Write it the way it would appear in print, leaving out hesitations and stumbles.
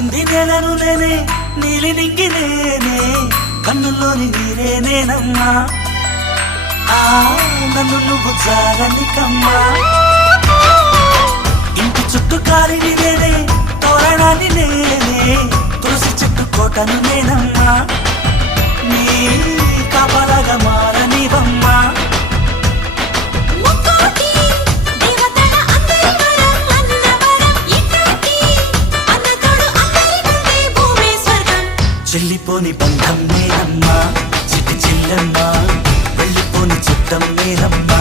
తాకింది నేలను నేనే నీలి నింగి నేనే కన్నుల్లోని నీరే నేనమ్మా నన్ను నువ్వు జారనికమ్మా ఇంటి చుట్టూ కాలిని నేనే తోరణాన్ని నేనే తులసి చెట్టు కోటను నేనమ్మా నీ కాపలాగా మారనివమ్మా చెల్లిపోని బంధం నేనమ్మా చిట్టి చెల్లెమ్మా వెళ్ళిపోని చిత్తం నేనమ్మా